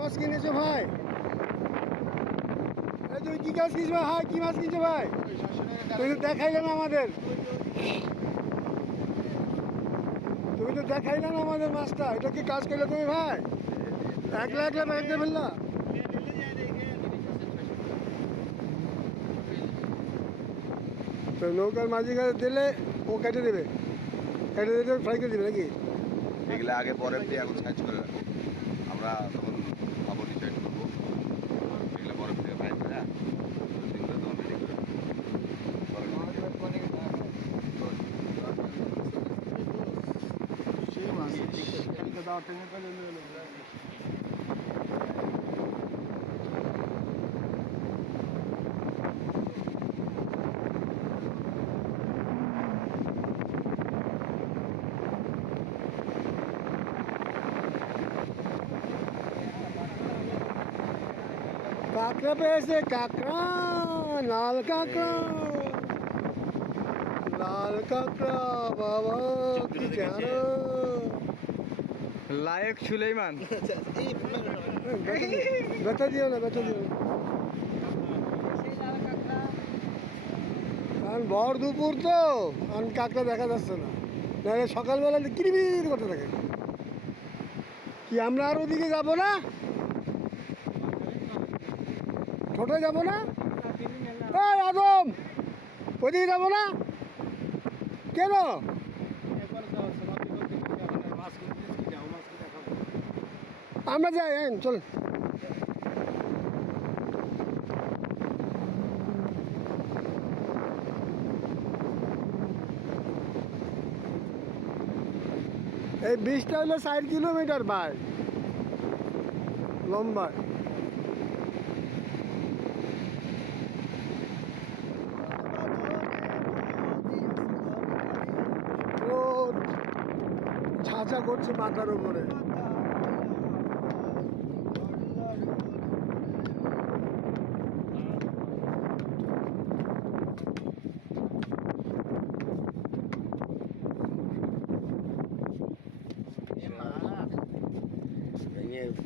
মাছ কিনেছো ভাই? এই তুমি কি গাছ কিনছো ভাই? হ্যাঁ কি মাছ কিনছো ভাই? তুমি তো দেখাইলে না আমাদের। তুমি তো দেখাইলে না আমাদের মাছটা। এটা কি কাজ করলে তুমি ভাই? একলা একলা ব্যাগ দিয়ে ফেললা? তো নৌকার মাঝি কাছে দিলে ও কেটে দেবে। কেটে দিলে ফ্রাই করে দেবে নাকি? এগুলো আগে পরে দিয়ে এখন সাইজ করে আমরা Tá, tem recolhendo ele, velho. કાકરા બેસે કાકરા લાલ કાકરા લાલ লায়ক সুলেইমান। ব্যথা দিও না, ব্যথা দিও। কারণ ভর দুপুর তো, কারণ কাঁকড়া দেখা যাচ্ছে না। নাহলে সকালবেলা কিরিবির করতে থাকে। কি, আমরা আর ওদিকে যাব না? ছোটো যাব না? আদম, ওদিকে যাব না? কেন? আমরা যাই হ্যাঁ চল। এই বীজটা হলো ষাট কিলোমিটার বাই লম্বা। ঝাঁঝা করছে মাথার উপরে।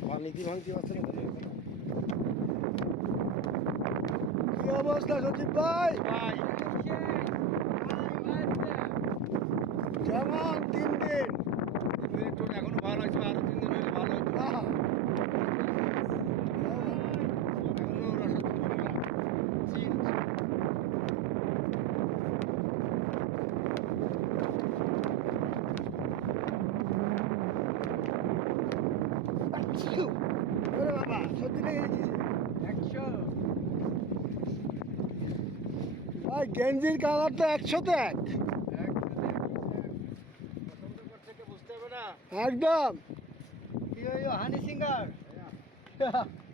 পানিতে ভাঙতে পারছে না কি অবস্থা সচিব ভাই? কেমন গেঞ্জির কালার তো একশোতে এক। একদম। কি হানি সিঙ্গার?